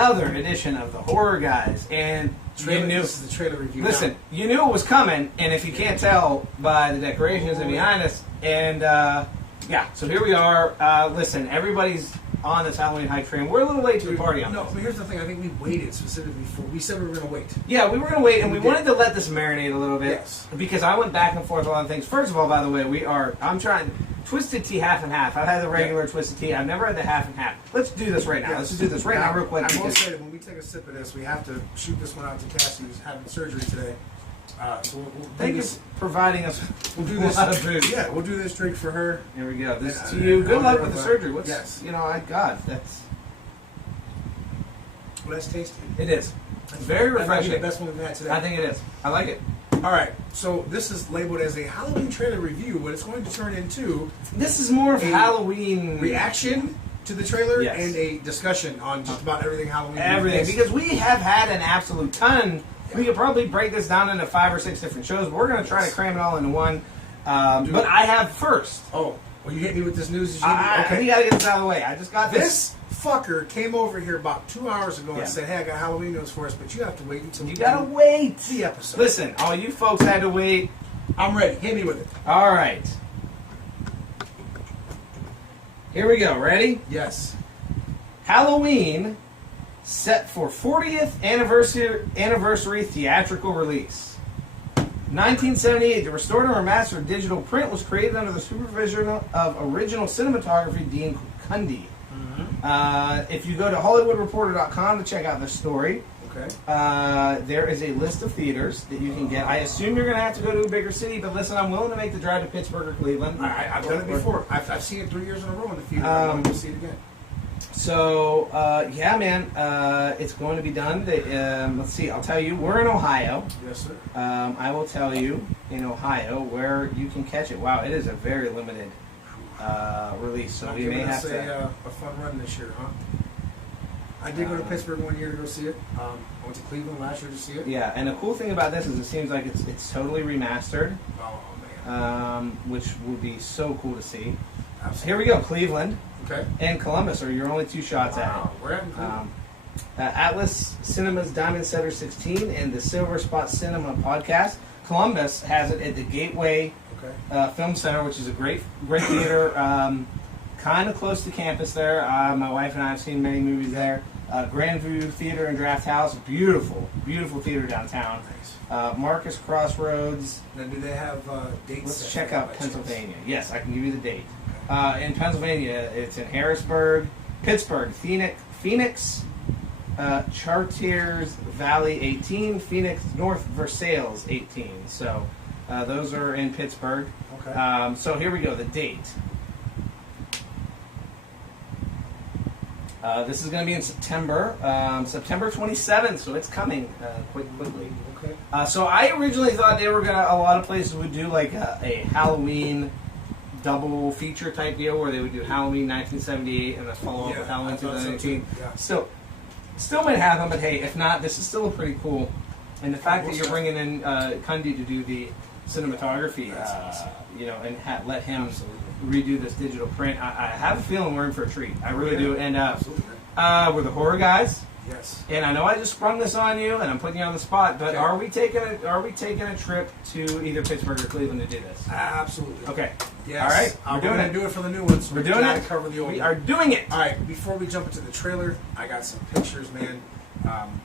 another edition of the Horror Guys. And Trailer, you knew, this is the trailer review. listen, you knew it was coming, and if you can't tell by the decorations and behind us, and yeah, so here we are. Listen, everybody's on this Halloween hype train. We're a little late to the party on No, this. but here's the thing. I think we waited specifically for. We said we were going to wait. Yeah, we were going to wait, and we wanted to let this marinate a little bit. Yes. Because I went back and forth on things. First of all, by the way, I'm trying Twisted Tea half and half. I've had the regular Twisted Tea. I've never had the half and half. Let's do this right now. Let's just do this right now real quick. I will say that when we take a sip of this, we have to shoot this one out to Cassie, who's having surgery today. So Thank you for providing us We'll do a this. lot of food. Yeah, we'll do this drink for her. Here we go. This And, to you. Good luck with the uh, surgery. What's, yes. God, that's... Well, that's tasty. It is. It's very That might be refreshing. the best one we've had today. I think it is. I like it. All right, so this is labeled as a Halloween trailer review, but it's going to turn into This is more of A Halloween... reaction to the trailer Yes. and a discussion on just about everything Halloween. Everything. Yes. Because we have had an absolute ton. We could probably break this down into 5 or 6 different shows. But we're going to try to cram it all into one. But I have first. Oh, well, you hit me with this news. You hit me? I Okay. think I got to get this out of the way. I just got This fucker came over here about 2 hours ago Yeah. and said, "Hey, I got Halloween news for us, but you have to wait until You got to wait. the episode." Listen, all you folks had to wait. I'm ready. Hit me with it. All right. Here we go. Ready? Yes. Halloween set for 40th anniversary theatrical release. 1978, the restored and remastered digital print was created under the supervision of original cinematography Dean Cundy. If you go to HollywoodReporter.com to check out the story, Okay. there is a list of theaters that you can get. I assume you're going to have to go to a bigger city, but listen, I'm willing to make the drive to Pittsburgh or Cleveland. I've done it before. I've seen it 3 years in a row in the theater. I want to see it again. So, yeah, man, it's going to be done. Let's see, I'll tell you, we're in Ohio. Yes, sir. I will tell you, in Ohio, where you can catch it. Wow, it is a very limited release, so Not we may giving have us to... a fun run this year, huh? I did go to Pittsburgh 1 year to go see it. I went to Cleveland last year to see it. Yeah, and the cool thing about this is it seems like it's totally remastered, Oh, man. which would be so cool to see. Absolutely. Here we go, Cleveland Okay. and Columbus are your only 2 shots at Wow. it. We're at in Cleveland. Atlas Cinema's Diamond Setter 16 and the Silver Spot Cinema podcast. Columbus has it at the Gateway Okay. Film Center, which is a great theater, kind of close to campus there. My wife and I have seen many movies there. Grandview Theater and Draft House, beautiful theater downtown. Nice. Marcus Crossroads. Now, do they have dates? Let's set check for that out by chance? Pennsylvania. Yes, I can give you the date. In Pennsylvania, it's in Harrisburg, Pittsburgh, Phoenix, Chartiers Valley 18, Phoenix North Versailles 18. So those are in Pittsburgh. Okay. So here we go, the date. This is going to be in September, September 27th, so it's coming quickly. Okay. So I originally thought a lot of places would do like a Halloween double feature type deal where they would do Halloween 1978 and then follow up with Halloween I thought so, 2018. too. Yeah. Still might happen, but hey, if not, this is still a pretty cool. And the fact that you're bringing in Cundy to do the cinematography, and let him redo this digital print, I have a feeling we're in for a treat. I really do. And Absolutely. we're the Horror Guys. Yes. And I know I just sprung this on you, and I'm putting you on the spot. But Okay. are we taking a trip to either Pittsburgh or Cleveland to do this? Absolutely. Okay. Yes. All right. We're doing going it. to do it for the new ones. We're doing gotta it. Cover the old. We are doing it. All right. Before we jump into the trailer, I got some pictures, man.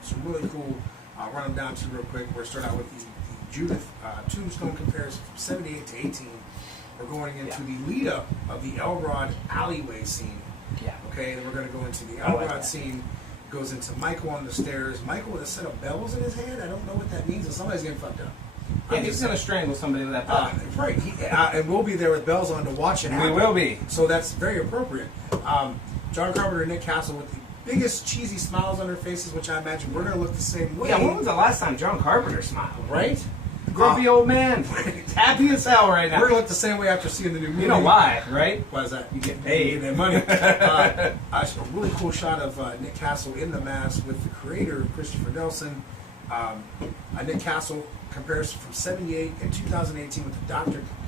Some really cool. I'll run them down to you real quick. We're starting out with the Judith Tombstone comparison from 78 to 18. We're going into the lead up of the Elrod alleyway scene. Yeah. Okay, then we're going to go into the I like Elrod that. scene. Goes into Michael on the stairs. Michael with a set of bells in his hand. I don't know what that means, and somebody's getting fucked up. Yeah, he's going to strangle somebody with that bell. Right. And we'll be there with bells on to watch it happen. We will be. So that's very appropriate. John Carpenter and Nick Castle with the biggest cheesy smiles on their faces, which I imagine we're going to look the same way. Yeah, when was the last time John Carpenter smiled? Right? Grumpy old man. Happy as hell right now. We're going to look the same way after seeing the new movie. You know why, right? Why is that? You get You paid. get that money. A really cool shot of Nick Castle in the mask with the creator, Christopher Nelson. Nick Castle comparison from 78 and 2018 with the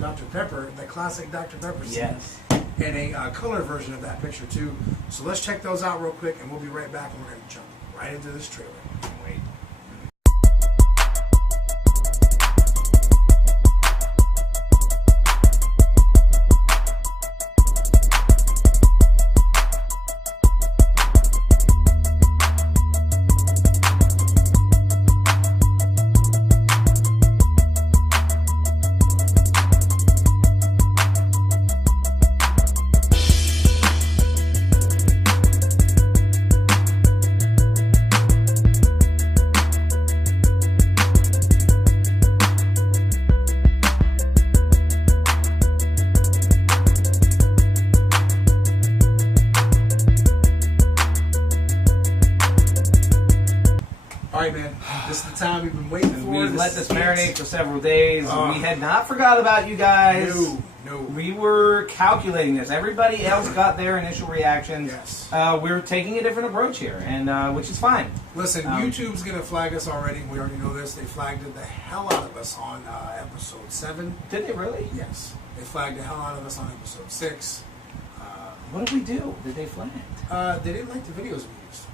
Dr. Pepper, the classic Dr. Pepper scene. Yes. And a color version of that picture too. So let's check those out real quick and we'll be right back and we're going to jump right into this trailer. Wait. All right, man. This is the time we've been waiting for. We've let this marinate for several days. Oh. We had not forgot about you guys. No. We were calculating this. Everybody else got their initial reactions. Yes. We're taking a different approach here, and which is fine. Listen, YouTube's gonna flag us already. We already know this. They flagged the hell out of us on episode 7. Did they really? Yes. They flagged the hell out of us on episode 6. What did we do? Did they flag? They didn't like the videos we used.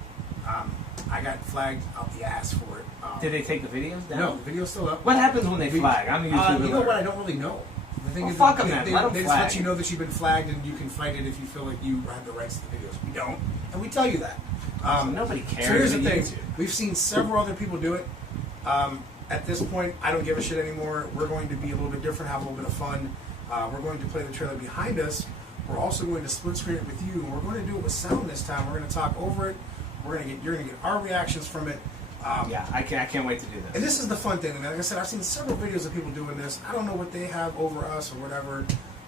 I got flagged out the ass for it. Did they take the videos down? No, the video's still up. What happens when they flag? I'm a YouTube You know alert. what? I don't really know. The thing Well, is, fuck 'em they, then. they, Let 'em they just let flag. you know that you've been flagged and you can fight it if you feel like you have the rights to the videos. We don't, and we tell you that. Nobody cares. So here's the about thing: YouTube. we've seen several other people do it. At this point, I don't give a shit anymore. We're going to be a little bit different, have a little bit of fun. We're going to play the trailer behind us. We're also going to split screen it with you, and we're going to do it with sound this time. We're going to talk over it. You're going to get our reactions from it. Yeah, I can't wait to do this. And this is the fun thing. And like I said, I've seen several videos of people doing this. I don't know what they have over us or whatever.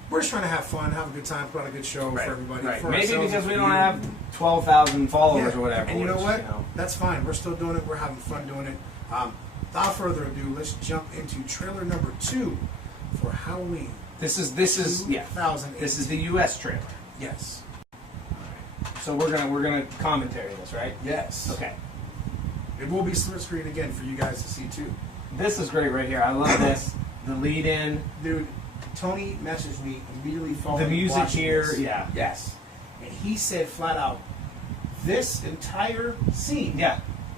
We're just trying to have fun, have a good time, put on a good show for everybody. Right. For Maybe ourselves because and we for don't you. have 12,000 followers Yeah. or whatever. And you know what? You know. That's fine. We're still doing it. We're having fun doing it. Without further ado, let's jump into trailer number 2 for Halloween. This is 2008. This is the U.S. trailer. Yes. So we're gonna commentary this, right? Yes. Okay. It will be split screen again for you guys to see too. This is great right here. I love this. The lead in. Dude, Tony messaged me immediately following The music watching here, this. yeah. Yes. And he said flat out, this entire scene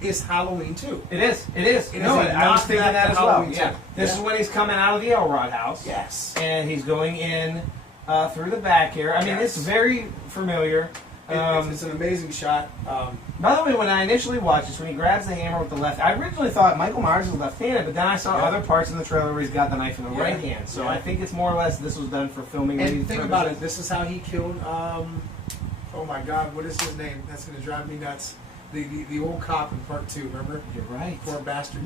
is Halloween 2. It is. It is. It No, is a I was thinking knockback that to as well. Halloween Yeah. too. This is when he's coming out of the Elrod house. Yes. And he's going in through the back here. I mean, Yes. it's very familiar. It's an amazing shot. By the way, when I initially watched this, when he grabs the hammer with the left, I originally thought Michael Myers was left-handed, but then I saw other parts in the trailer where he's got the knife in the right hand. So I think it's more or less this was done for filming. And think about it. This is how he killed. Oh my God, what is his name? That's going to drive me nuts. The old cop in part 2. Remember? You're right. Poor bastard.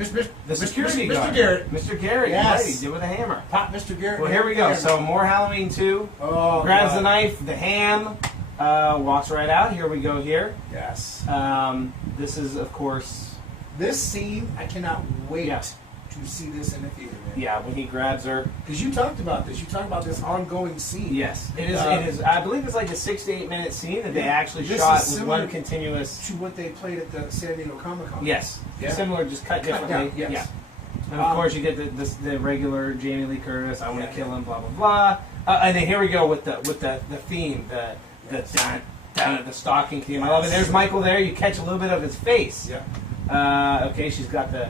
The security guard. Mr. Garrett. Mr. Garrett. Yes. You're right. He did with a hammer. Pop Mr. Garrett. Well, here we go. So more Halloween 2. Oh, grabs God. the knife, the ham, walks right out. Here we go. Here. Yes. This is, of course. This scene, I cannot wait Yeah. to see this in the theater, man. Yeah, when he grabs her. Because you talked about this. You talked about this ongoing scene. Yes, it is. It is. I believe it's like a 6 to 8 minute scene that they actually This shot is with similar one continuous. to what they played at the San Diego Comic-Con. Yes, Yeah. similar, just cut differently. down, yes. Yeah. And of course, you get the regular Jamie Lee Curtis. I want to Yeah. kill him. Blah blah blah. And then here we go with the theme. The the stalking theme. I love it. There's Michael there. You catch a little bit of his face. Yeah. Okay, she's got the.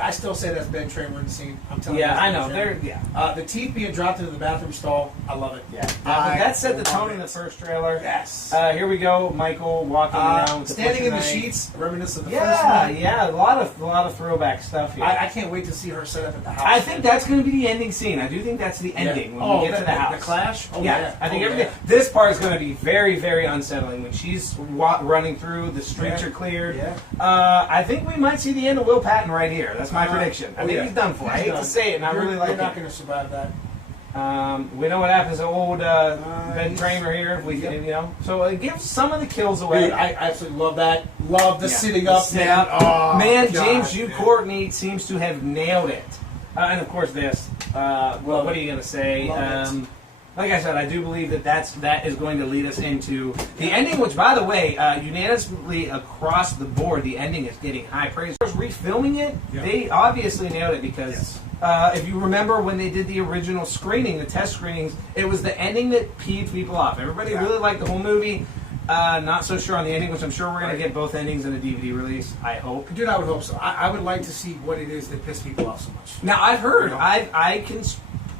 I still say that's Ben Tramer in the scene. I'm telling you. Yeah, that's I Ben know. Tramer. They're The teeth being dropped into the bathroom stall. I love it. Yeah. I That set the love tone in it. the first trailer. Yes. Here we go. Michael walking around with the Standing in the butcher knife. sheets, reminiscent of the first Yeah, one. yeah, a lot of throwback stuff here. I can't wait to see her set up at the house. I think that's going to be the ending scene. I do think that's the ending when we get to the house. The clash? Oh, yeah, I think Oh, everything. This part is going to be very, very unsettling when she's running through. The streets Yeah. are cleared. Yeah. I think we might see the end of Will Patton right here. That's my prediction. I think yeah. he's done for. I hate to say it, and I really like You're not it. going to survive that. We know what happens to old Ben Tramer here. If we, Yep. you know, so it gives some of the kills away. Dude, I absolutely love that. Love the Yeah. sitting The up, sit man. up. Oh, Man, God, James U. man. Courtney seems to have nailed it. And of course, this. Well, what are you going to say? Love it. Like I said, I do believe that is going to lead us into the ending, which, by the way, unanimously across the board, the ending is getting high praise. Refilming it, Yeah. they obviously nailed it because Yes. if you remember when they did the original screening, the test screenings, it was the ending that peeved people off. Everybody Yeah. really liked the whole movie. Not so sure on the ending, which I'm sure we're going to get both endings in a DVD release. I hope. Dude, I would hope so. I would like to see what it is that pissed people off so much. Now I've heard. You know?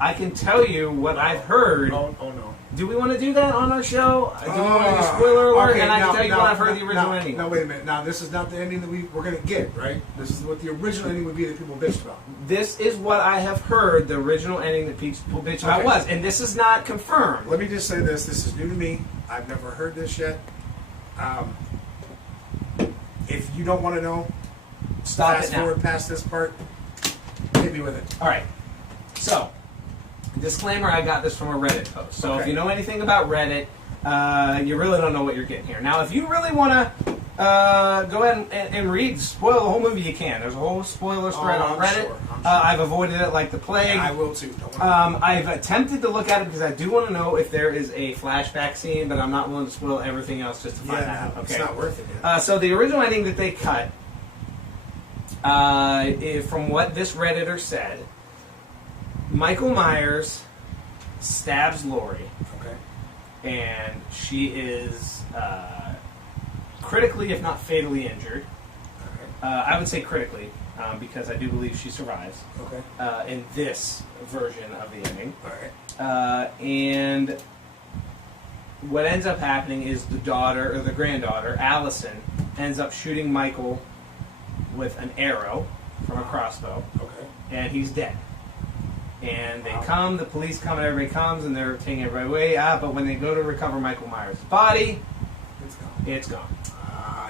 I can tell you what I've heard. Oh no. Do we want to do that on our show? Do we want to do a spoiler alert? Okay, And I can now- tell you now- what I've heard the now- original ending. No, wait a minute. Now, this is not the ending that we're going to get, right? This is what the original ending would be that people bitched about. This is what I have heard the original ending that people bitch about Okay. was, and this is not confirmed. Let me just say this. This is new to me. I've never heard this yet. If you don't want to know, Stop fast it now. forward past this part. Hit me with it. All right. So, disclaimer: I got this from a Reddit post. So Okay. if you know anything about Reddit, you really don't know what you're getting here. Now, if you really want to go ahead and read, spoil the whole movie, you can. There's a whole spoiler thread on I'm Reddit. sure, I'm sure. I've avoided it like the plague. I will too. Don't worry. I've attempted to look at it because I do want to know if there is a flashback scene, but I'm not willing to spoil everything else just to find Yeah, out. no, Okay. it's not worth it. Man. So the original ending that they cut, from what this Redditor said, Michael Myers stabs Laurie, Okay. and she is critically, if not fatally, injured. Okay. I would say critically, because I do believe she survives Okay. in this version of the ending. All right. And what ends up happening is the daughter, or the granddaughter, Allison, ends up shooting Michael with an arrow from a crossbow, Okay. and he's dead. And they Wow. come, the police come, and everybody comes, and they're taking everybody away. But when they go to recover Michael Myers' body, It's gone. it's gone. Ah,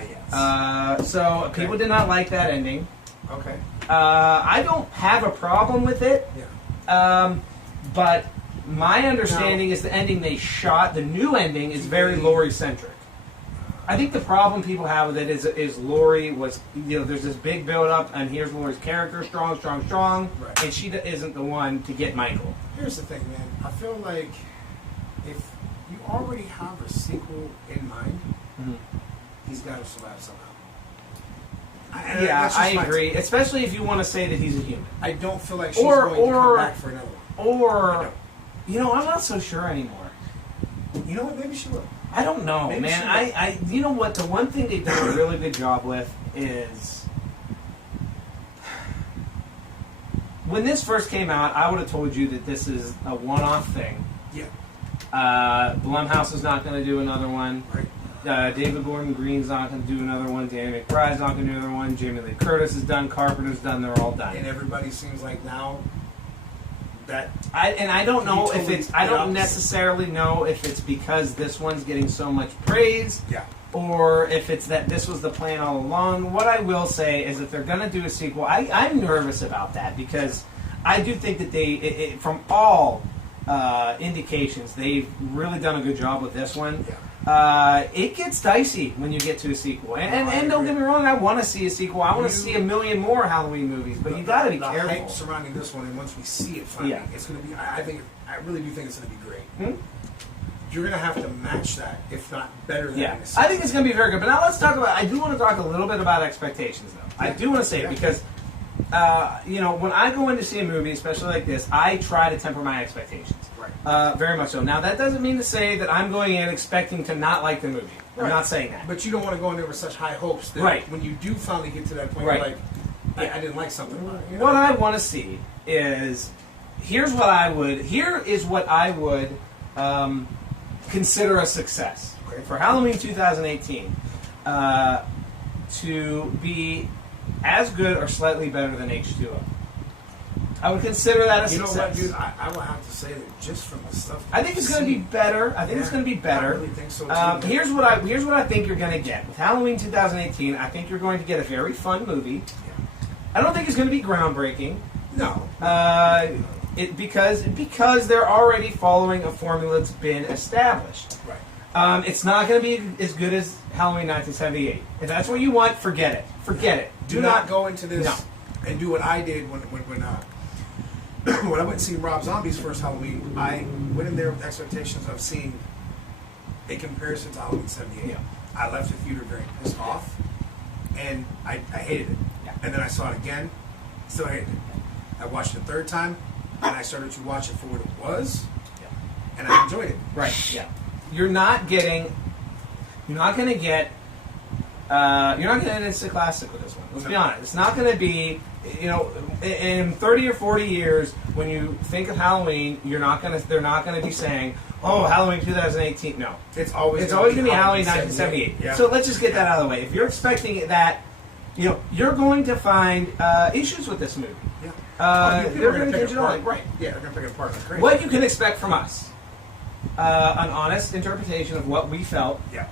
yes. So Okay. people did not like that ending. Okay. I don't have a problem with it. Yeah. But my understanding is the ending they shot, the new ending, is very Laurie-centric. I think the problem people have with it is Laurie was, there's this big build-up, and here's Laurie's character, strong, Right. and she isn't the one to get Michael. Here's the thing, man. I feel like if you already have a sequel in mind, he's got to survive somehow. Yeah, That's just I my agree, take. especially if you want to say that he's a human. I don't feel like she's Or- going to or- come back for another one. Or, No. I'm not so sure anymore. You know what? Maybe she will. I don't know, Maybe man. she You know what? The one thing they've done a really good job with is when this first came out, I would have told you that this is a one-off thing. Yeah. Blumhouse is not going to do another one. Right. David Gordon Green's not going to do another one. Danny McBride's not going to do another one. Jamie Lee Curtis is done. Carpenter's done. They're all done. And everybody seems like now that I don't know if totally it's. I the don't opposite. necessarily know if it's because this one's getting so much praise. yeah. Or if it's that this was the plan all along. What I will say is if they're going to do a sequel, I'm nervous about that because I do think that from all indications, they've really done a good job with this one. Yeah. It gets dicey when you get to a sequel. And I don't agree. get me wrong, I want to see a sequel. I want to see a million more Halloween movies, but you got to be the careful. hype surrounding this one, and once we see it finally, Yeah. it's going to be. I really do think it's going to be great. Hmm? You're going to have to match that, if not better than. Yeah, in a I think it's going to be very good. But now let's talk about. I do want to talk a little bit about expectations, though. I Yeah. do want to say it Yeah. because, when I go in to see a movie, especially like this, I try to temper my expectations. Right. Very much so. Now that doesn't mean to say that I'm going in expecting to not like the movie. I'm Right. not saying that. But you don't want to go in there with such high hopes that Right. when you do finally get to that point, Right. you're like, I didn't like something about it. You know? What I want to see is here is what I would consider a success Okay. for Halloween 2018 to be as good or slightly better than H2O. I would consider that a You know success. what, dude? I will have to say that just from the stuff. I think it's going to be better. I think it's Yeah, going to be better. I really think so too. Here's what I think you're going to get with Halloween 2018. I think you're going to get a very fun movie. I don't think it's going to be groundbreaking. No. Because they're already following a formula that's been established. Right. It's not going to be as good as Halloween 1978. If that's what you want, forget it. Forget it. Do not go into this No. and do what I did when when I went and seen Rob Zombie's first Halloween. I went in there with expectations of seeing a comparison to Halloween '78. Yeah. I left the theater very pissed off, and I hated it. Yeah. And then I saw it again, still hated it. I watched it a third time, and I started to watch it for what it was, and I enjoyed it. Right. Yeah. You're not getting You're not going to get an instant classic with this one. Let's be honest. It's not going to be, in 30 or 40 years, when you think of Halloween, they're not going to be saying, oh, Halloween 2018. No. It's always going to be Halloween 1978. Yeah. So let's just get that out of the way. If you're expecting that, you're going to find issues with this movie. Yeah. They're going to get you on. Right. Yeah, they're going to pick it apart. Great. What you can expect from us. An honest interpretation of what we felt. Yeah.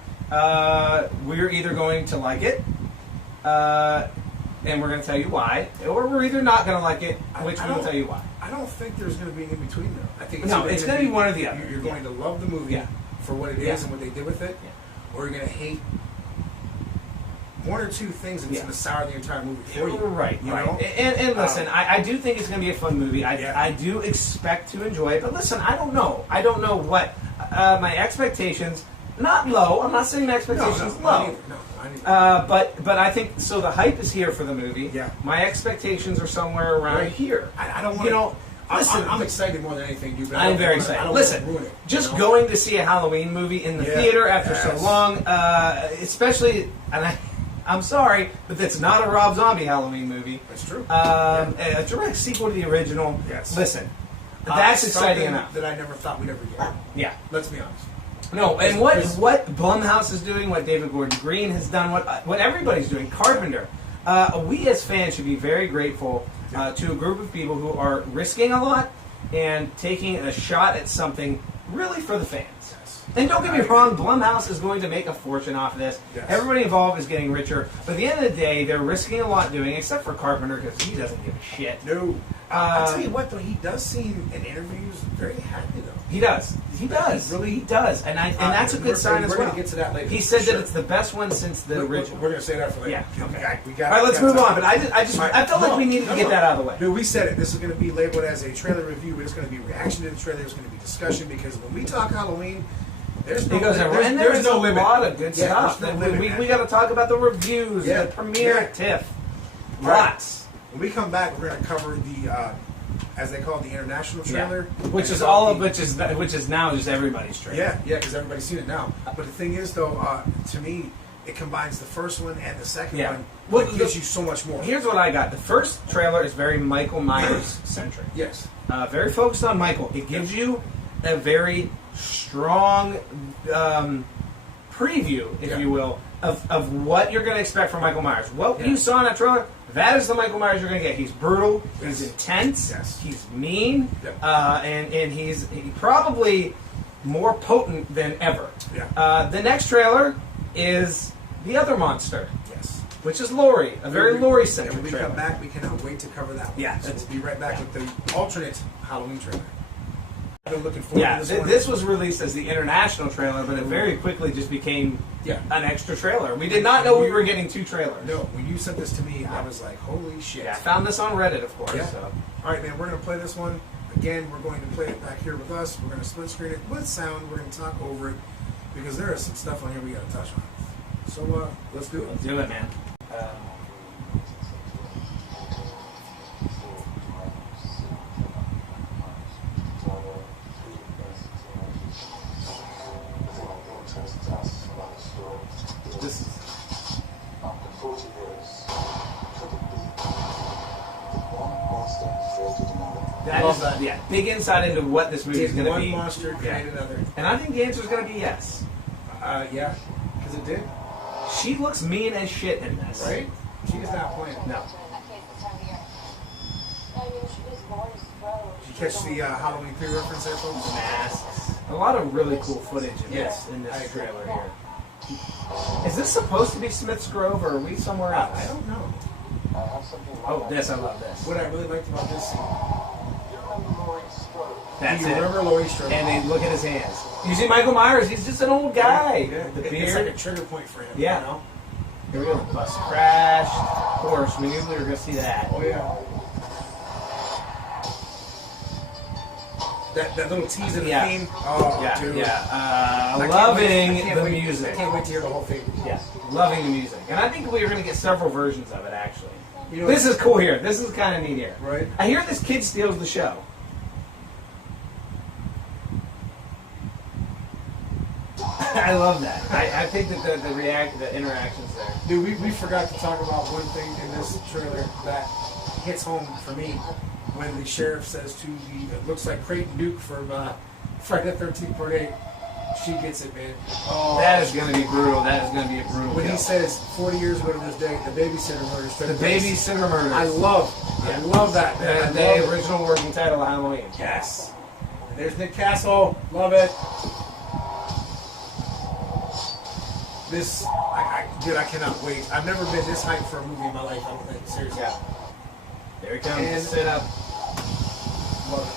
We're either going to like it, and we're going to tell you why, or we're either not going to like it, which we'll tell you why. I don't think there's going to be an in-between, though. I think it's going to be one or the other. You're going to love the movie for what it is and what they did with it, or you're going to hate one or two things and it's going to sour the entire movie for you. Right, you right. know? And listen, I do think it's going to be a fun movie. I do expect to enjoy it, but listen, I don't know. I don't know what my expectations. Not low. I'm not saying my expectations low. But I think so. The hype is here for the movie. Yeah. My expectations are somewhere around here. I don't want. Listen, I'm excited more than anything, dude. I'm very excited. Listen, just going to see a Halloween movie in the theater after so long, especially, and I'm sorry, but that's not a Rob Zombie Halloween movie. That's true. A direct sequel to the original. Yes. Listen, that's exciting enough. That I never thought we'd ever get. Yeah. Let's be honest. No, and what Blumhouse is doing, what David Gordon Green has done, what everybody's doing, Carpenter, we as fans should be very grateful to a group of people who are risking a lot and taking a shot at something really for the fans. Yes. And don't get me wrong, Blumhouse is going to make a fortune off of this. Yes. Everybody involved is getting richer, but at the end of the day, they're risking a lot doing, except for Carpenter, because he doesn't give a shit. No. I'll tell you what, though, he does seem in interviews very happy, though. He does. He does. Really, he does. And that's a good sign as well. We're going to get to that later. He said that it's the best one since the original. We're going to say that for later. Yeah. Okay. All right, let's move on. But I felt like we needed to get that out of the way. Dude, we said it. This is going to be labeled as a trailer review, but it's going to be reaction to the trailer. It's going to be discussion, because when we talk Halloween, there's no limit. There's a lot of good stuff. We got to talk about the reviews, the premiere TIFF. Lots. When we come back, we're going to cover the, as they call it, the international trailer, which is now just everybody's trailer. Yeah, because everybody's seen it now. But the thing is, though, to me, it combines the first one and the second one. Well, it gives you so much more. Here's what I got. The first trailer is very Michael Myers centric. Yes. Very focused on Michael. It gives you a very strong preview, if you will, of what you're going to expect from Michael Myers. What you saw in that trailer, that is the Michael Myers you're going to get. He's brutal. He's intense. He's mean. And he's probably more potent than ever. The next trailer is the other monster. Yes. Which is Laurie. A very Laurie-centric trailer. When we come back, we cannot wait to cover that one. Yeah. So we'll be right back with the alternate Halloween trailer. I've been looking forward to this one. This was released as the international trailer, but it very quickly just became an extra trailer. We did not know we were getting two trailers. No, when you sent this to me, I was like, holy shit. Yeah, I found this on Reddit, of course. Yeah. So. All right, man, we're going to play this one. Again, we're going to play it back here with us. We're going to split screen it with sound. We're going to talk over it, because there is some stuff on here we got to touch on. So let's do it. Let's do it, man. This is after 40 years, could it be that one monster created another? That is big insight into what this movie is going to be. One monster create another. And I think the answer is going to be yes. Yeah, because it did. She looks mean as shit in this. Right? She is not playing. No. Did you catch the Halloween 3 reference there, folks? Masks. A lot of really cool footage in this trailer here. Is this supposed to be Smith's Grove, or are we somewhere else? I don't know. Oh, I love this. What I really liked about this scene. That's it. Remember Laurie Strode? And they look at his hands. You see Michael Myers, he's just an old guy. The beard. It's like a trigger point for him. Yeah. You know? Here we go. The bus crashed. Of course, we knew we were going to see that. Oh, yeah. That little tease in the theme. Oh, yeah, dude. Yeah. Loving the music. I can't wait to hear the whole thing. Yeah. Loving the music. And I think we're going to get several versions of it, actually. You know, this is cool here. This is kind of neat here. Right. I hear this kid steals the show. I love that. I think that the interactions there. Dude, we forgot to talk about one thing in this trailer that hits home for me when the sheriff says to the, it looks like Creighton Duke from Friday the 13th Part 8, she gets it, man. Oh, that is going to be brutal. That is going to be a brutal When kill. he says 40 years ago to this day, the babysitter murders. The babysitter murders. I love that, man. The original working title of Halloween. Yes. There's Nick Castle. Love it. This, dude, I cannot wait. I've never been this hyped for a movie in my life, I don't think. Seriously. Yeah. There he comes. And Sit up. love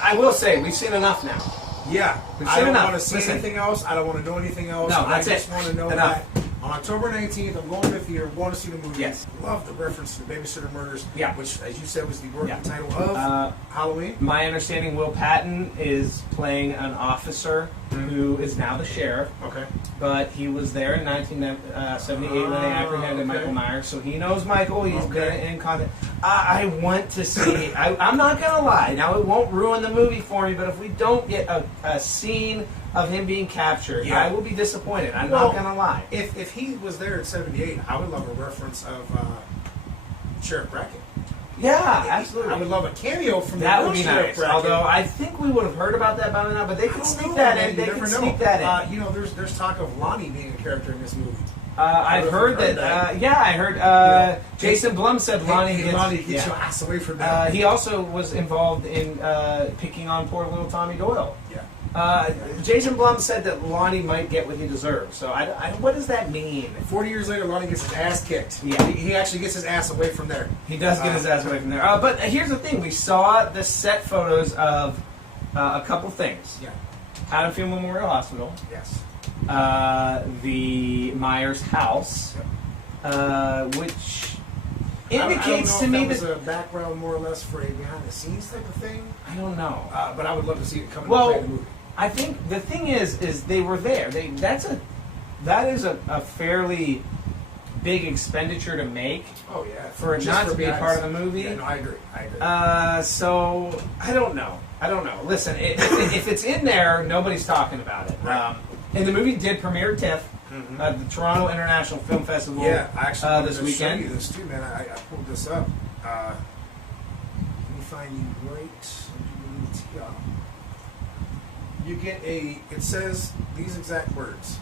I will say, we've seen enough now. it. Yeah. We've I seen don't enough. want to see Listen. anything else. I don't want to know anything else. No, that's I just it. want to know Enough. that on October 19th, I'm going to the theater, going to see the movie. Yes. Love the reference to the babysitter murders. Yeah. Which, as you said, was the working Yeah. title of Halloween. My understanding, Will Patton is playing an officer who is now the sheriff, Okay. but he was there in 1978 when they apprehended okay. Michael Myers, so he knows Michael. He's Okay. been in contact. I want to see. I'm not gonna lie. Now it won't ruin the movie for me, but if we don't get a scene of him being captured, Yeah. I will be disappointed. I'm Well, not gonna lie. If he was there in '78, I would love a reference of Sheriff Brackett. Yeah, absolutely. I would love a cameo from That the would be Sheriff nice. Brackett. Although I think we would have heard about that by now, but they I could don't sneak know, that man. in. You They never could know. sneak that in. You know, there's talk of Lonnie being a character in this movie. I've if heard you've heard that. that. Yeah, I heard. Jason Blum said Lonnie Hey, gets, Lonnie, get yeah. your ass away from that. He also was involved in picking on poor little Tommy Doyle. Yeah. Jason Blum said that Lonnie might get what he deserves. So what does that mean? 40 years later, Lonnie gets his ass kicked. Yeah. He actually gets his ass away from there. He does get his ass away from there. But here's the thing: we saw the set photos of a couple things. Yeah. Haddonfield Memorial Hospital, Yes. the Myers house, which indicates I to don't know me if that that was a background more or less for a behind the scenes type of thing. I don't know. But I would love to see it come into Well, play in the movie. I think the thing is they were there. That is a fairly big expenditure to make Oh yeah. for it Just not to be a guys. part of the movie. Yeah, no, I agree. So I don't know. Listen, if it's in there, nobody's talking about it. Right. And the movie did premiere at TIFF, Mhm. the Toronto International Film Festival. Yeah, I actually wanted this to weekend. show you this too, man. I pulled this up. Let me find you right. You get it says these exact words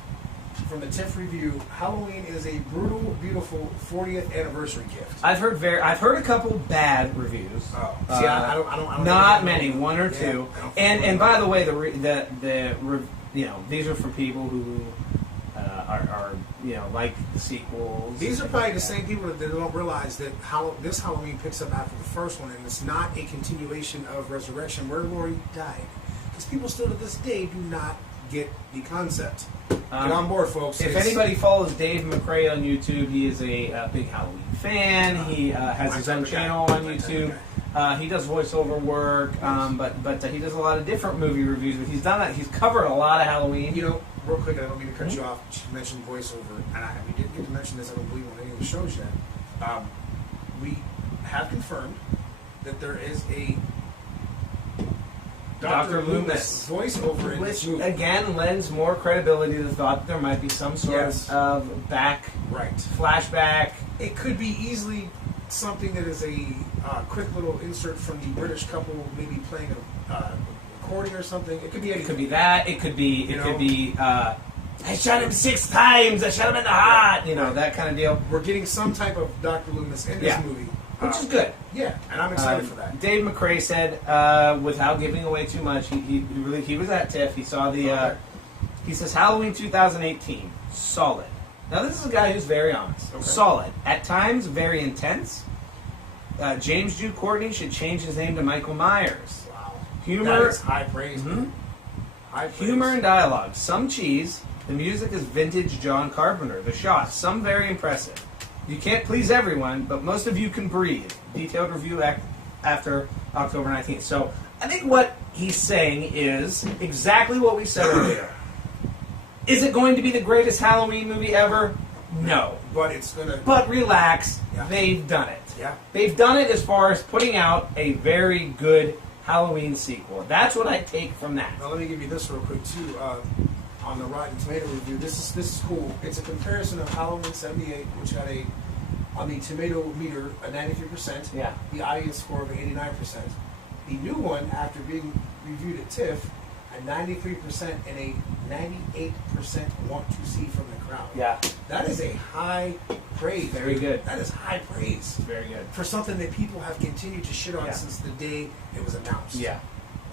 from the TIFF review. Halloween is a brutal, beautiful 40th anniversary gift. I've heard a couple bad reviews. Oh, see, I don't Not know. many, one or Yeah, two. I don't And by the way, these are from people who are like the sequels. These are probably the same people that don't realize that this Halloween picks up after the first one, and it's not a continuation of Resurrection where Laurie died. Because people still to this day do not get the concept. Get on board, folks. If It's- anybody follows Dave McRae on YouTube, he is a big Halloween fan. He has his own channel on YouTube. He does voiceover work, but he does a lot of different movie reviews. But he's done that. He's covered a lot of Halloween. You know, real quick, I don't mean to cut you off. You mentioned voiceover, and we didn't get to mention this, I don't believe, on any of the shows yet. We have confirmed that there is a Dr. Loomis voiceover in this Which movie. again lends more credibility to the thought that there might be some sort Yes. of back Right. flashback. It could be easily something that is a quick little insert from the British couple, maybe playing a recording or something. It could be It anything. could be that. It could be. You It know? could be. I shot him 6 times. I shot him in the heart. That kind of deal, We're getting some type of Dr. Loomis in this Yeah. movie. which is good. Yeah, and I'm excited for that. Dave McRae said, without giving away too much, he was at TIFF. He saw the. Okay. He says Halloween 2018, solid. Now this is a guy who's very honest. Okay. Solid. At times, very intense. James Jude Courtney should change his name to Michael Myers. Wow. Humor, That is high praise, Mhm. man. High praise. humor and dialogue. Some cheese. The music is vintage John Carpenter. The shots, some very impressive. You can't please everyone, but most of you can breathe. Detailed review after October 19th. So I think what he's saying is exactly what we said earlier. Is it going to be the greatest Halloween movie ever? No. But it's gonna. But relax, Yeah. they've done it. Yeah. They've done it as far as putting out a very good Halloween sequel. That's what I take from that. Now let me give you this real quick too. On the Rotten Tomato review, this is cool. It's a comparison of Halloween '78, which had on the tomato meter a 93%. Yeah. The audience score of 89%. The new one, after being reviewed at TIFF, a 93% and a 98% want to see from the crowd. Yeah. That is a high praise. Very good. That is high praise. Very good. For something that people have continued to shit on Yeah. since the day it was announced. Yeah.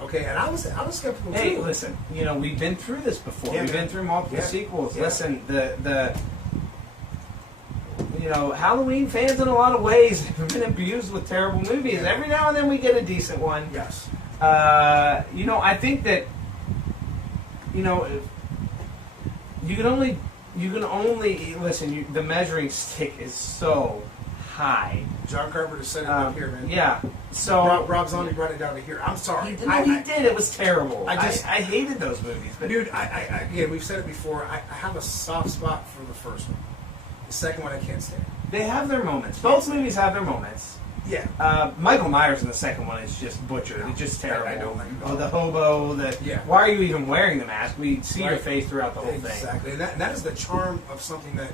Okay, and I was skeptical Hey, too. listen, we've been through this before. Yeah, We've man. been through multiple Yeah. sequels. Yeah. Listen, the Halloween fans in a lot of ways have been abused with terrible movies. Yeah. Every now and then we get a decent one. Yes. I think that you can only listen. The measuring stick is so high. John Carpenter said it up here, man. Yeah. So Rob Zombie brought it down to here. I'm sorry. he did. It was terrible. I I hated those movies. But Dude, again, we've said it before. I have a soft spot for the first one. The second one I can't stand. they have their moments. Both movies have their moments. Yeah. Michael Myers in the second one is just butchered. It's just terrible. I don't like it. Oh, the hobo. Yeah. Why are you even wearing the mask? We see your Right. face throughout the whole Exactly. And that is the charm of something that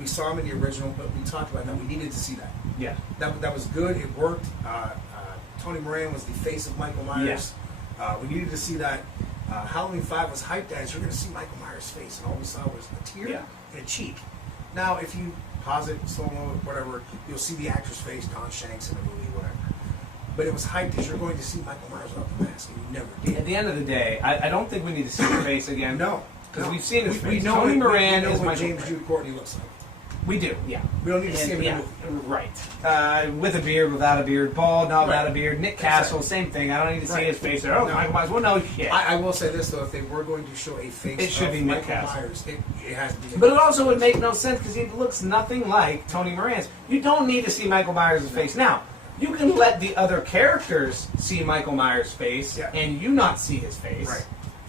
we saw him in the original, but we talked about that. We needed to see that. thing. Yeah. That was good. It worked. Tony Moran was the face of Michael Myers. We needed to see that. Halloween 5 was hyped as you're going to see Michael Myers' face, and all we saw was a tear Yeah. and a cheek. Now, if you pause it, slow-mo, whatever, you'll see the actor's face, Don Shanks in the movie, whatever. But it was hyped as you're going to see Michael Myers without the mask, and you never At did. the end of the day, I don't think we need to see his face again. No. Because no. we've seen his We face. know Tony it- Moran we know is what Michael James Myers. Jude Courtney looks like. We do, yeah. We don't need to see him in the yeah, movie. right. With a beard, without a beard, bald, not without a Right. beard. Nick Castle, same thing. I don't need to see Right. his face there. Oh, No. Michael Myers. Well, no shit. I will say this, though. If they were going to show a face It should of be Nick Michael Castle. Myers, it has to be Nick But it Castle. also would make no sense because he looks nothing like Tony Moran's. You don't need to see Michael Myers' face. Now, you can let the other characters see Michael Myers' face Yeah. and you not see his face. Right.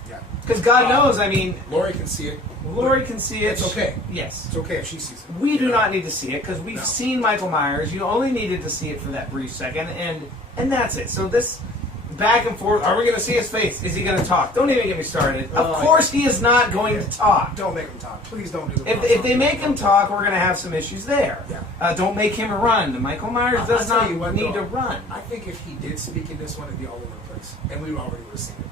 Yeah. Because God knows, I mean, Lori can see it. Lori can see it. It's okay. Yes. It's okay if she sees it. We do You know? not need to see it because we've No. seen Michael Myers. You only needed to see it for that brief second, and that's it. So this back and forth. Are we going to see his face? Is he going to talk? Don't even get me started. Of Oh, course, he is not going to talk. Don't make him talk. Please don't do the If they make him talk, we're going to have some issues there. Yeah. Don't make him run. Michael Myers I'll does tell not you what, need though. to run. I think if he did speak in this one, it'd be all over the place. And we already would have seen it.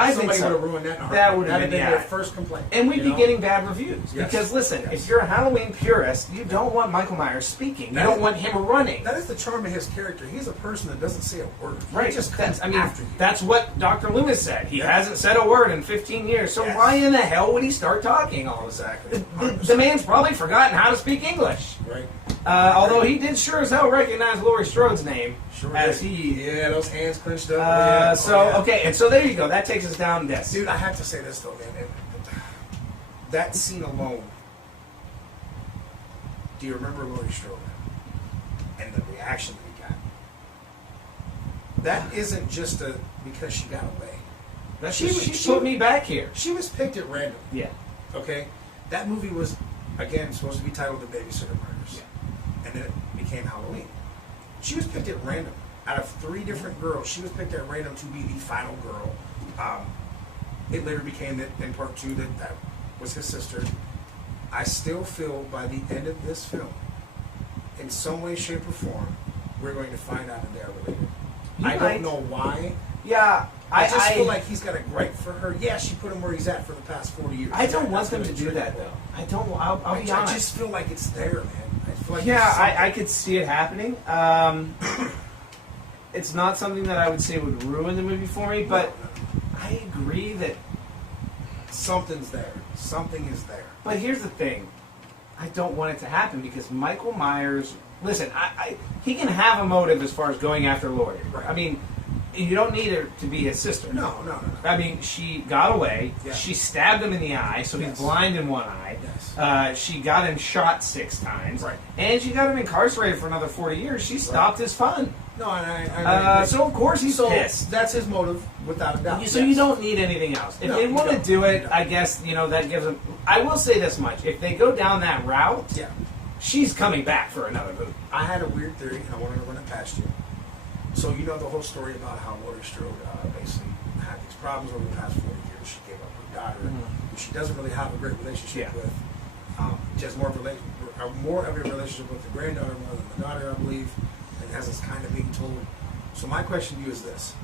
I think Somebody so. would have ruined that in a That heartbeat. would have That'd been, been yeah. their first complaint. And we'd you be know? getting bad reviews. Yes. Because listen, Yes. if you're a Halloween purist, you don't want Michael Myers speaking. You That don't is- want him running. That is the charm of his character. He's a person that doesn't say a word. Right. He just comes after you. That's what Dr. Loomis said. He Yeah. hasn't said a word in 15 years. So Yes. why in the hell would he start talking all of a sudden? Exactly. The man's probably forgotten how to speak English. Right. Although he did sure as hell recognize Laurie Strode's name Sure as did. he. Yeah, those hands clenched up. Oh, yeah. Okay, and so there you go. That takes us down this. Dude, I have to say this though, man. That scene alone. Do you remember Laurie Strode and the reaction that he got? That isn't just because she got away. She put me back here. She was picked at random. Yeah. Okay, that movie was again supposed to be titled The Babysitter Murders, and then it became Halloween. She was picked at random out of 3 different girls. She was picked at random to be the final girl. It later became that in part 2 that was his sister. I still feel by the end of this film, in some way, shape, or form, we're going to find out that they are related. I don't know why. Yeah. I just feel like he's got a gripe for her. Yeah, she put him where he's at for the past 40 years. I don't want That's them gonna to do trigger that her. though. I don't. I'll be honest. I just feel like it's there, man. I feel like Yeah, there's something. I could see it happening. It's not something that I would say would ruin the movie for me, but I agree that. Something's there. Something is there. But here's the thing. I don't want it to happen because Michael Myers. Listen, he can have a motive as far as going after Laurie. Right. I mean, you don't need her to be his sister. No. I mean, she got away. Yeah. She stabbed him in the eye, so he's Yes. blind in one eye. Yes. She got him shot 6 times. Right. And she got him incarcerated for another 40 years. She stopped his fun. No, I So, of course, he's pissed. That's his motive, without a doubt. So you don't need anything else. If No, they you want to don't. do it, No. I guess, that gives them... I will say this much. If they go down that route, Yeah. she's coming back for another movie. I had a weird theory, and I wanted to run it past you. So you know the whole story about how Laurie Strode basically had these problems over the past 40 years. She gave up her daughter, who she doesn't really have a great relationship with. She has more of a relationship with the granddaughter more than the daughter, I believe, and as it's kind of being told. So my question to you is this.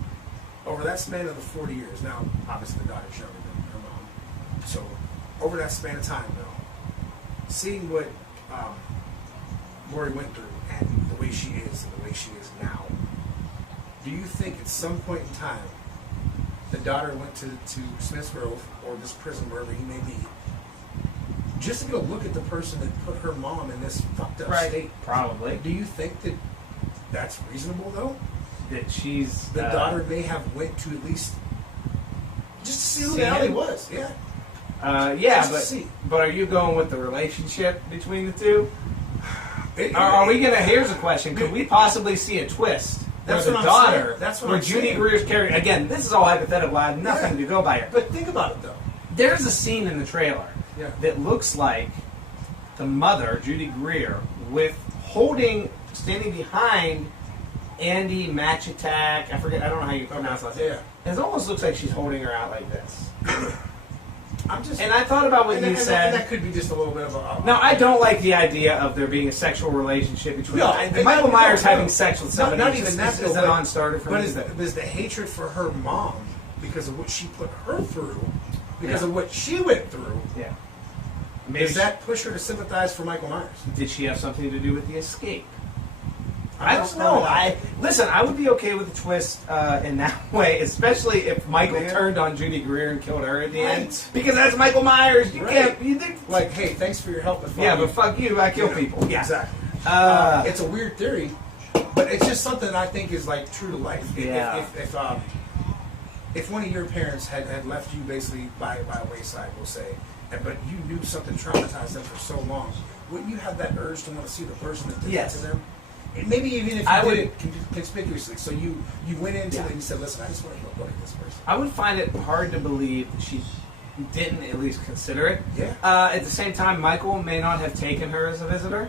Over that span of the 40 years, now obviously the daughter's younger than her mom. So over that span of time, though, seeing what Laurie went through and the way she is and the way she is now, do you think at some point in time the daughter went to Smith's Grove or this prison, wherever he may be, just to go look at the person that put her mom in this fucked up state? Probably. Do you think that that's reasonable, though? That she's... The daughter may have went to at least just to see who the hell he was. Yeah. Yeah, Just but are you going with the relationship between the two? Are we gonna? Here's a question: could we possibly see a twist where That's the what I'm daughter, saying. That's what where I'm Judy saying. Greer's character? Again, this is all hypothetical. I have nothing to go by here. But think about it, though. There's a scene in the trailer Yeah. that looks like the mother, Judy Greer, standing behind Andy Machatak. I forget. I don't know how you pronounce that. Yeah. It almost looks like she's holding her out like this. And I thought about what you said. That could be just a little bit of a. No, I don't like the idea of there being a sexual relationship between. No, Michael Myers no. having sex with somebody. Not even that. Is a non-starter for me. But is the hatred for her mom because of what she put her through, because of what she went through? Yeah. Does that push her to sympathize for Michael Myers? Did she have something to do with the escape? I I don't know. I would be okay with a twist in that way, especially if Michael turned on Judy Greer and killed her at the end, because that's Michael Myers. You can't. You think? Like, hey, thanks for your help. But But fuck you. I kill people. Yeah. Exactly. It's a weird theory, but it's just something I think is like true to life. If one of your parents had left you basically by a wayside, we'll say, but you knew something traumatized them for so long, wouldn't you have that urge to want to see the person that did that to them? And maybe even if you did it conspicuously. So you went into it and you said, listen, I just want to look at this person. I would find it hard to believe that she didn't at least consider it. Yeah. At the same time, Michael may not have taken her as a visitor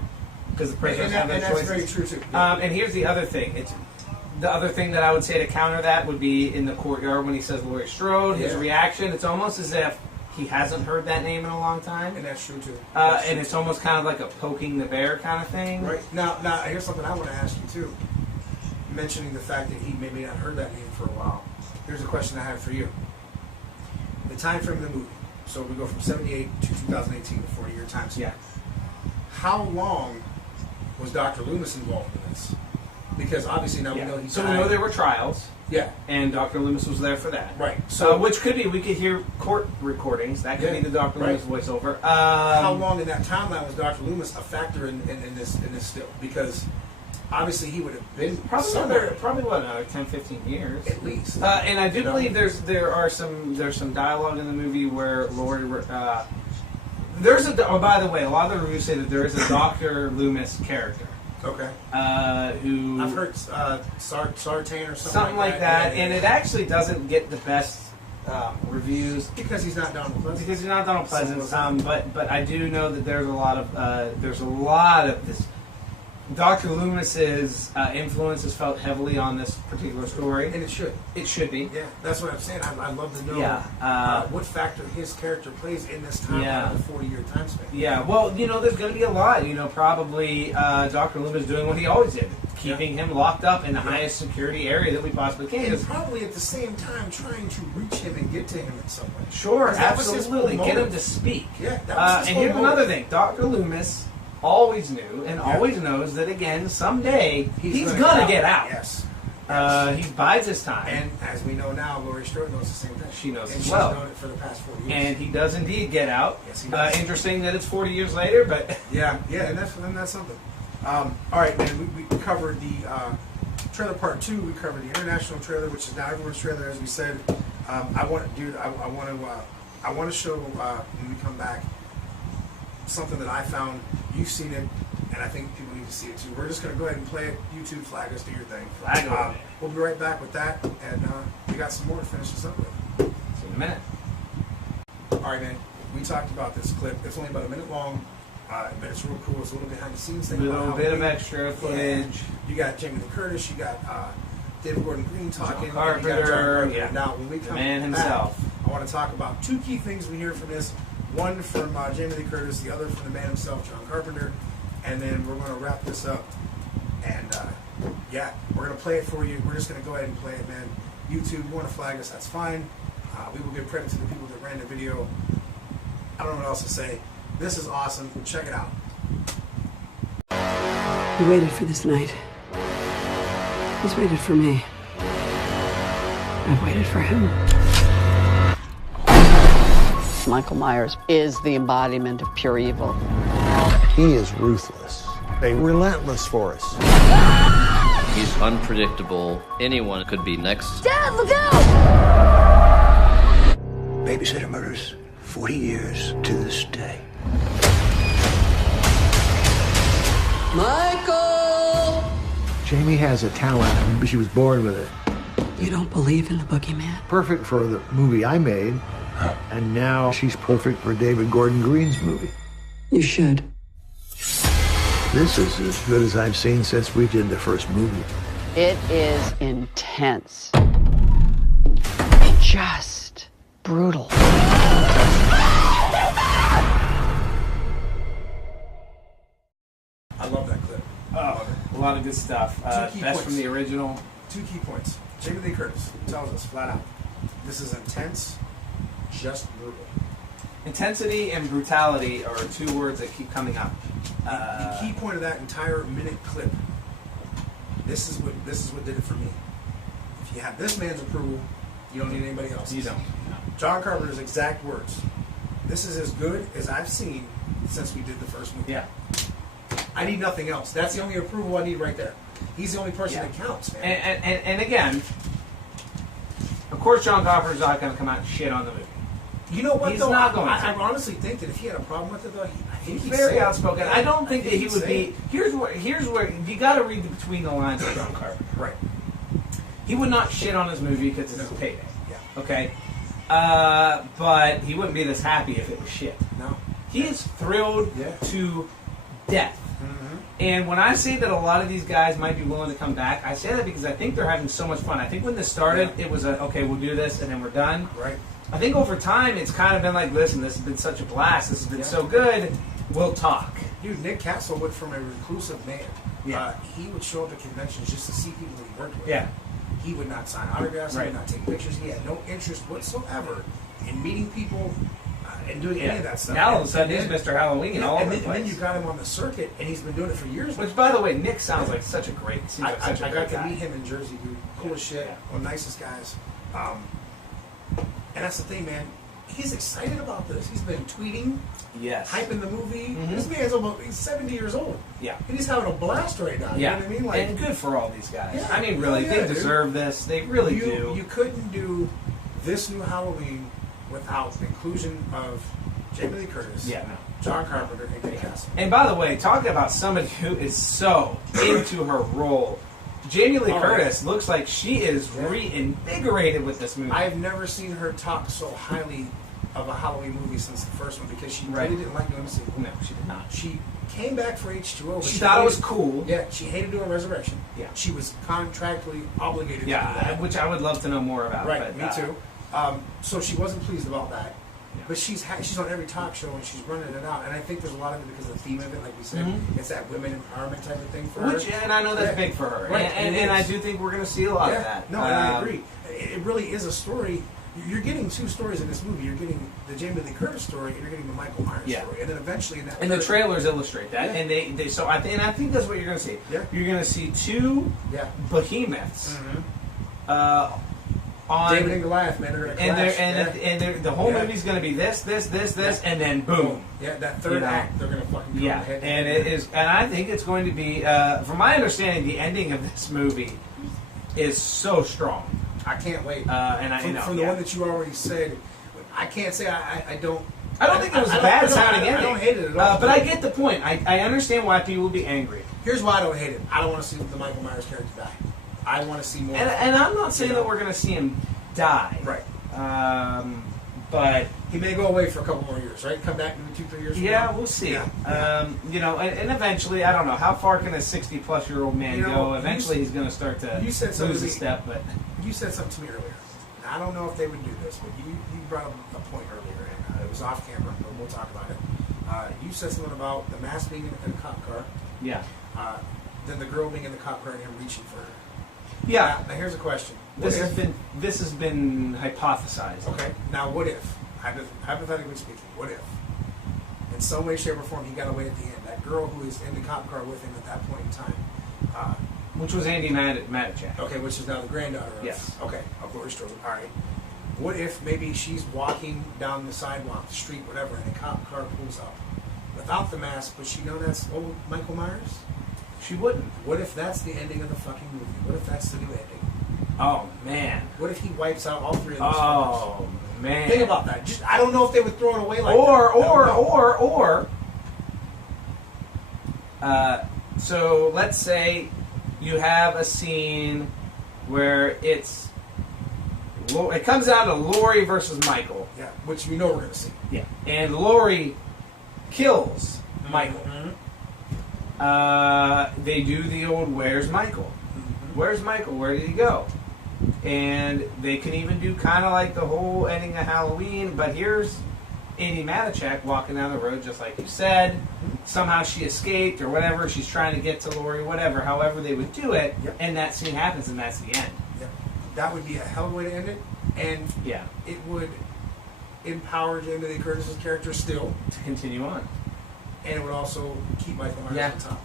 because the prisoners have their choices. That's very true too. And here's the other thing. The other thing that I would say to counter that would be in the courtyard when he says Laurie Strode, his reaction. It's almost as if he hasn't heard that name in a long time. And that's true too. And it's almost kind of like a poking the bear kind of thing. Right. Now, here's something I want to ask you too. Mentioning the fact that he maybe not heard that name for a while. Here's a question I have for you. The time frame of the movie. So we go from 78 to 2018, the 40-year time span. Yeah. How long was Dr. Loomis involved in this? Because obviously now we know he So died. we know there were trials. Yeah. And Dr. Loomis was there for that. Right. So which could be, we could hear court recordings. That could be the Dr. Loomis voiceover. How long in that timeline was Dr. Loomis a factor in this still? Because obviously he would have been Probably what, 10, 15 years. at least. And I do believe there's some dialogue in the movie where Laurie... by the way, a lot of the reviews say that there is a Dr. Loomis character. Okay. Who I've heard Sartain or something like that, and it actually doesn't get the best reviews because he's not Donald Pleasant. But I do know that there's a lot of this. Dr. Loomis's influence is felt heavily on this particular story, And it should. It should be. Yeah, that's what I'm saying. I'd love to know what factor his character plays in this time of the 40-year time span. Yeah, well, there's going to be a lot. Probably Dr. Loomis doing what he always did, keeping him locked up in the highest security area that we possibly can. And probably at the same time trying to reach him and get to him in some way. Sure, absolutely. Get him to speak. Yeah, that was his and here's whole another motive. thing. Dr. Loomis always knew and always knows that, again, someday he's going to get out. Yes. He bides his time. And as we know now, Laurie Strode knows the same thing. She knows and as well. She's known it for the past 40 years. And he does indeed get out. Yes, he does. Interesting that it's 40 years later, but... Yeah, and that's something. All right, man, we covered the trailer part 2. We covered the international trailer, which is now everyone's trailer, as we said. I want to show, when we come back, something that I found. You've seen it, and I think people need to see it too. We're just going to go ahead and play it. YouTube, flag us, do your thing. We'll be right back with that, and we got some more to finish this up with. See you in a minute. All right, man. We talked about this clip. It's only about a minute long, but it's real cool. It's a little behind the scenes thing. A little bit of extra footage. You got Jamie Lee Curtis. You got David Gordon Green talking. John and you got John Carpenter, Carpenter. yeah. Now, when we The come man back, himself. I want to talk about two key things we hear from this. One from Jamie Lee Curtis, the other from the man himself, John Carpenter. And then we're going to wrap this up. And, yeah, we're going to play it for you. We're just going to go ahead and play it, man. YouTube, you want to flag us, that's fine. We will give credit to the people that ran the video. I don't know what else to say. This is awesome. Check it out. He waited for this night. He's waited for me. I've waited for him. Michael Myers is the embodiment of pure evil. He is ruthless, a relentless force. He's unpredictable. Anyone could be next. Dad, look out! Babysitter murders, 40 years to this day. Michael! Jamie has a talent, but she was born with it. You don't believe in the boogeyman? Perfect for the movie I made, and now she's perfect for David Gordon Green's movie. You should. This is as good as I've seen since we did the first movie. It is intense. Just brutal. I love that clip. Oh, a lot of good stuff. Two key Best points. from the original. Two key points. Jamie Lee Curtis tells us flat out, this is intense, just brutal. Intensity and brutality are two words that keep coming up. The key point of that entire minute clip, this is what did it for me. If you have this man's approval, you don't need anybody else's. You don't. No. John Carpenter's exact words. This is as good as I've seen since we did the first movie. Yeah. I need nothing else. That's the only approval I need right there. He's the only person Yeah. that counts, man. And again, of course, John Carpenter's not going to come out and shit on the movie. you know what, He's though? not going to. I honestly think that if he had a problem with it, though, I think He's he'd very say it. outspoken. I don't think that he he'd would say be. Here's where you got to read between the lines of John Carpenter. it. Right. He would not shit on his movie because it's his payday. Yeah. Okay, but he wouldn't be this happy if it was shit. No. He is thrilled Yeah. to death. Mm-hmm. And when I say that a lot of these guys might be willing to come back, I say that because I think they're having so much fun. I think when this started, Yeah. it was okay, we'll do this and then we're done. Right. I think over time, it's kind of been like, listen, this has been such a blast. This has been Yeah. so good. We'll talk. Dude, Nick Castle went from a reclusive man. Yeah. He would show up at conventions just to see people he worked with. Yeah. He would not sign autographs. He Right. would not take pictures. He had no interest whatsoever in meeting people and doing any of that stuff. Now all of a sudden, he's Mr. Halloween all over the and then place. you got him on the circuit, and he's been doing it for years. Which, by the way, Nick sounds like such a great. Seems like such a I great got to guy. meet him in Jersey, dude. Cool as shit. Yeah. One of the nicest guys. And that's the thing, man. He's excited about this. He's been tweeting, Yes. hyping the movie. Mhm. This man's he's 70 years old. Yeah. And he's having a blast right now. Yeah. You know what I mean? Like, and good for all these guys. Yeah. I mean, really, Oh, yeah, they dude. deserve this. They really you, do. You couldn't do this new Halloween without the inclusion of Jamie Lee Curtis, Yeah, no. John Carpenter, and Nick Castle. And by the way, talking about somebody who is so into her role, Jamie Lee Oh, Curtis looks like she is Yeah. reinvigorated with this movie. I've never seen her talk so highly of a Halloween movie since the first one because she Right. really didn't like doing the sequel. No, she did not. She came back for H2O. But She thought it was hated- cool. Yeah, she hated doing Resurrection. Yeah. She was contractually obligated to do Yeah, that. which I would love to know more about. Right, but, me too. So she wasn't pleased about that. Yeah. But she's on every talk show and she's running it out. And I think there's a lot of it because of the theme of it, like we said. Mhm. It's that women empowerment type of thing for Which, her. and I know that's Yeah. big for her. Right, And it I is. do think we're going to see a lot of that. No, and I agree. It really is a story. You're getting two stories in this movie. You're getting the Jamie Lee Curtis story and you're getting the Michael Myers Yeah. story. And then eventually in that And the third- trailers illustrate that. Yeah. And they so I think that's what you're going to see. Yeah. You're going to see two Yeah. behemoths Mhm. on David and Goliath, man, they're going to and clash. the whole Yeah. movie's going to be this, Yeah. and then boom. Yeah, that third You know? act, they're going to fucking come Yeah, head to and head. it is, and I think it's going to be, from my understanding, the ending of this movie is so strong. I can't wait. And I, from, you know, from the yeah. one that you already said, I can't say I don't. I don't think it was I a don't- bad I don't- sounding I ending. don't hate it at all. But I get the point. I understand why people would be angry. Here's why I don't hate it. I don't want to see the Michael Myers character die. I want to see more. And I'm not saying You know. that we're going to see him die. Right. but he may go away for a couple more years, right? Come back maybe 2-3 years. From yeah, now. we'll see. Yeah. You know, and eventually, I don't know how far can a 60-plus-year-old man go. Eventually, he's going to start to you said lose a step. But you said something to me earlier. Now, I don't know if they would do this, but you brought up a point earlier, and it was off camera, but we'll talk about it. You said something about the mask being in a cop car. yeah, Then the girl being in the cop car and him reaching for her. yeah. Now here's a question. This has been hypothesized. Okay. Now what if, hypothetically speaking, what if, in some way, shape, or form, he got away at the end? That girl who is in the cop car with him at that point in time. Which was Andy Matichak. Okay, which is now the granddaughter of. Yes. Okay, of Laurie Strode. All right. What if maybe she's walking down the sidewalk, the street, whatever, and a cop car pulls up without the mask, but she know that's old Michael Myers? She wouldn't. What if that's the ending of the fucking movie? What if that's the new ending? Oh man. What if he wipes out all three of those? Oh fuckers? man. Think about that. Just I don't know if they would throw it away like that. So let's say you have a scene where it comes down to Laurie versus Michael. Yeah, which we know we're going to see. Yeah. And Laurie kills Michael. They do the old "Where's Michael? Where's Michael? Where did he go?" And they can even do kind of like the whole ending of Halloween, but here's Amy Matichak walking down the road, just like you said. Somehow she escaped or whatever. She's trying to get to Laurie, whatever. However they would do it, Yep. and that scene happens, and that's the end. Yeah. That would be a hell of a way to end it, and Yeah. it would empower Jamie Lee Curtis's character still, To continue on. and it would also keep Michael Myers Yeah. on top.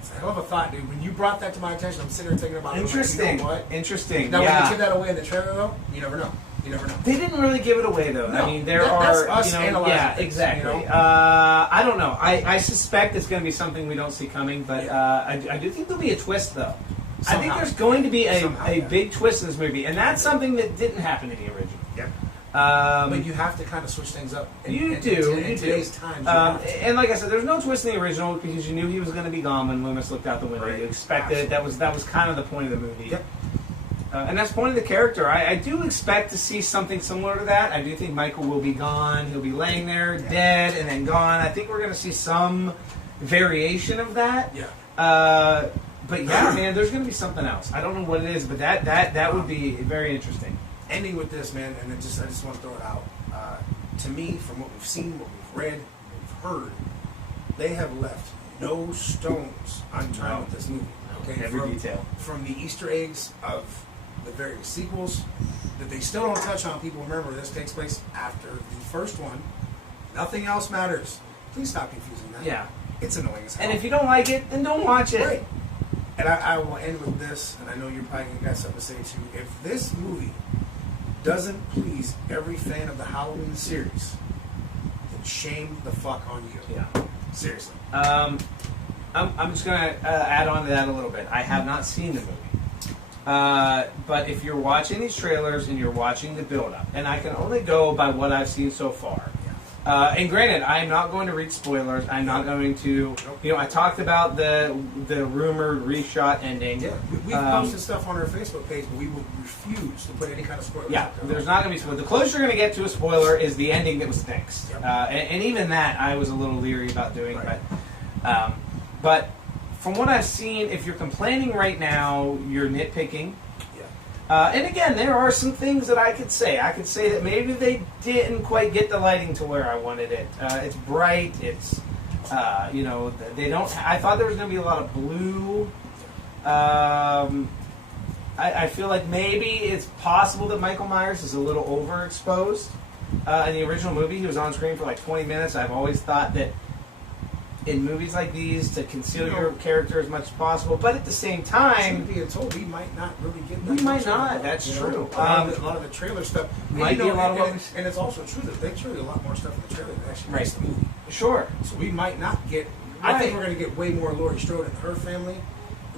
It's a hell of a thought, dude. When you brought that to my attention, I'm sitting there thinking about it. I'm like, Interesting. you know what? Interesting. Now, when yeah. they give that away in the trailer, though, you never know. You never know. They didn't really give it away, though. No, I mean, there that's are, us you know, analyzing yeah, things, exactly. you know? I don't know. I suspect it's going to be something we don't see coming, but Yeah. I do think there'll be a twist, though. I Somehow. think there's going to be Somehow, a yeah. big twist in this movie, and that's something that didn't happen in the original. Yeah. Um, But you have to kind of switch things up. You do. In today's times, you Um, have to. and like I said, there's no twist in the original because you knew he was going to be gone when Loomis looked out the window. Right. You expected it. That was kind of the point of the movie. Yep. And that's the point of the character. I do expect to see something similar to that. I do think Michael will be gone. He'll be laying there dead and then gone. I think we're going to see some variation of that. Yeah. But yeah, man, there's going to be something else. I don't know what it is, but that would be very interesting. Ending with this, man, and I just want to throw it out. To me, from what we've seen, what we've read, what we've heard, they have left no stones unturned with this movie. Okay, Every detail. From the Easter eggs of the various sequels that they still don't touch on. People remember this takes place after the first one. Nothing else matters. Please stop confusing that. Yeah. It's annoying as hell. And if you don't like it, then don't watch it. Right. And I will end with this, and I know you're probably got something to say too. If this movie doesn't please every fan of the Halloween series, then shame the fuck on you. Yeah. Seriously. I'm just going to add on to that a little bit. I have not seen the movie. But if you're watching these trailers and you're watching the build-up, and I can only go by what I've seen so far. And granted, I'm not going to read spoilers. I'm not going to, I talked about the rumored reshot ending. Yeah, we've posted stuff on our Facebook page, but we will refuse to put any kind of spoilers Yeah, out there. there's not going to be spoilers. The closest you're going to get to a spoiler is the ending that was fixed. Yep. And even that, I was a little leery about doing. Right. But from what I've seen, if you're complaining right now, you're nitpicking. And again, there are some things that I could say. I could say that maybe they didn't quite get the lighting to where I wanted it. It's bright. It's, they don't. I thought there was going to be a lot of blue. I feel like maybe it's possible that Michael Myers is a little overexposed. In the original movie, he was on screen for like 20 minutes. I've always thought that in movies like these to conceal your character as much as possible, but at the same time, being told we might not really get. We that might much not, of it, that's you true. know? A lot of the trailer stuff Might be a lot of and, movies. and it's also true that they show you a lot more stuff in the trailer than actually Right. makes the movie. sure. So we might not get. I Right. think we're going to get way more Laurie Strode and her family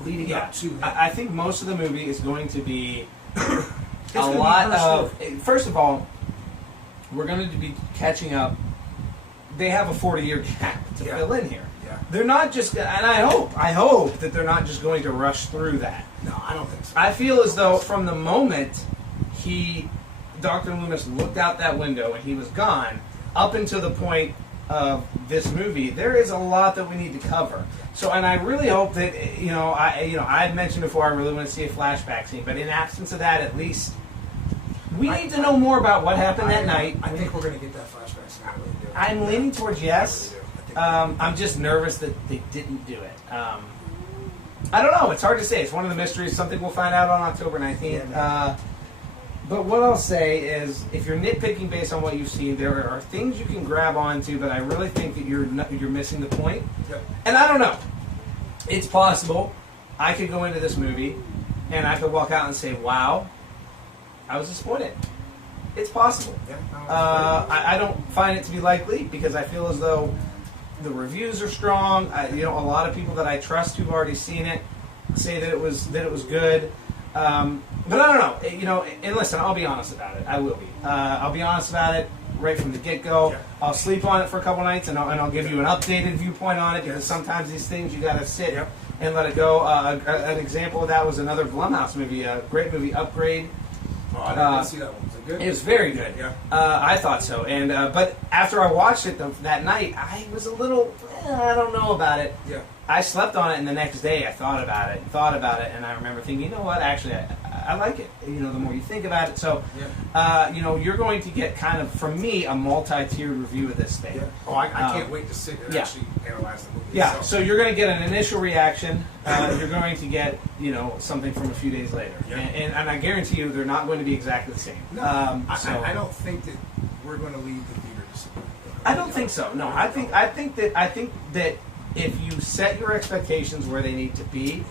leading Yeah, up to. I think most of the movie is going to be a gonna be lot her of. First of all, we're going to be catching up. They have a 40-year gap to Yeah. fill in here. Yeah. They're not just, and I hope that they're not just going to rush through that. No, I don't think so. I feel as though from the moment Dr. Loomis looked out that window and he was gone, up until the point of this movie, there is a lot that we need to cover. So, and I really hope that I've mentioned before, I really want to see a flashback scene, but in absence of that, at least we need to know more about what happened that night. I think we're going to get that flashback scene. I really do. I'm leaning towards yes. I really do. I'm just nervous that they didn't do it. I don't know. It's hard to say. It's one of the mysteries. Something we'll find out on October 19th. But what I'll say is, if you're nitpicking based on what you've seen, there are things you can grab onto, but I really think that you're missing the point. Yep. And I don't know. It's possible I could go into this movie and I could walk out and say, wow, I was disappointed. It's possible. Yeah, no, I don't find it to be likely because I feel as though the reviews are strong. A lot of people that I trust who've already seen it say that it was good. But I don't know. And listen, I'll be honest about it. I will be. I'll be honest about it right from the get-go. Yeah. I'll sleep on it for a couple nights, and I'll give you an updated viewpoint on it because sometimes these things you got to sit and let it go. An example of that was another Blumhouse movie, a great movie, Upgrade. Oh, I didn't see that one. Was it good? It was very good. Yeah. I thought so. And but after I watched it that night, I was a little, I don't know about it. Yeah. I slept on it, and the next day I thought about it, and I remember thinking, you know what, actually, I like it. The more you think about it. So, you're going to get kind of, from me, a multi-tiered review of this thing. Yeah. Oh, I can't wait to sit and actually analyze the movie. Yeah, so you're going to get an initial reaction. You're going to get, something from a few days later. Yeah. And I guarantee you they're not going to be exactly the same. No, I don't think that we're going to leave the theater disappointed. I don't think so. No, I think that if you set your expectations where they need to be,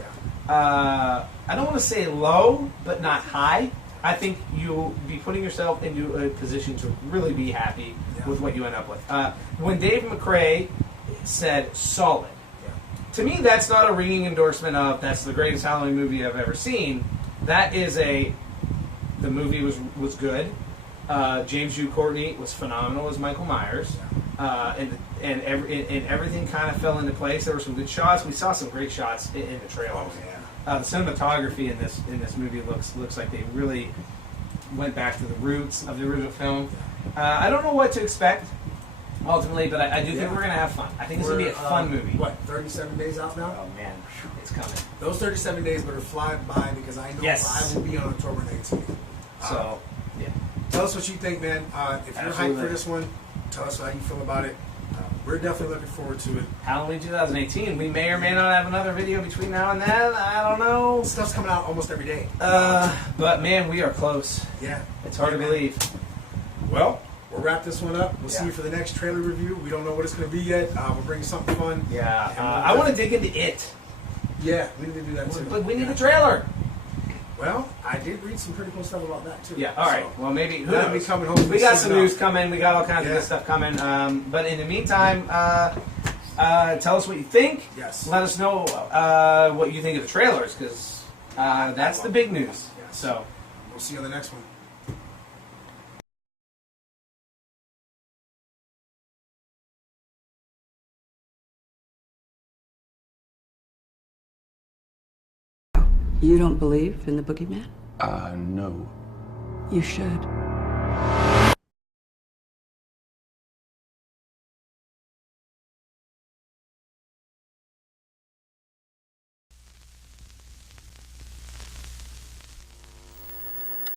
I don't want to say low, but not high. I think you'll be putting yourself into a position to really be happy with what you end up with. When Dave McRae said solid, to me that's not a ringing endorsement of that's the greatest Halloween movie I've ever seen. That is the movie was good. James Hugh Courtney was phenomenal as Michael Myers, and everything kind of fell into place. There were some good shots. We saw some great shots in the trailers. The cinematography in this movie looks like they really went back to the roots of the original film. I don't know what to expect ultimately, but I do think we're gonna have fun. I think it's gonna be a fun movie. What, 37 days out now? Oh man, it's coming. Those 37 days better fly by because I know I will be on October 19th. So, yeah. Tell us what you think, man. If you're hyped for this one, tell us how you feel about it. We're definitely looking forward to it. Halloween 2018. We may or may not have another video between now and then. I don't know. Stuff's coming out almost every day. But man, we are close. Yeah. It's hard to believe. Well, we'll wrap this one up. We'll see you for the next trailer review. We don't know what it's going to be yet. We'll bring you something fun. Yeah. I want to dig into it. Yeah, we need to do that too. But we need a trailer. Well, I did read some pretty cool stuff about that too. Yeah, all right. Well, maybe who that'll knows? be coming. Hopefully We got some soon news enough. coming. We got all kinds of good stuff coming. But in the meantime, tell us what you think. Yes. Let us know what you think of the trailers, because that's the big news. Yes. So we'll see you on the next one. You don't believe in the boogeyman? No. You should.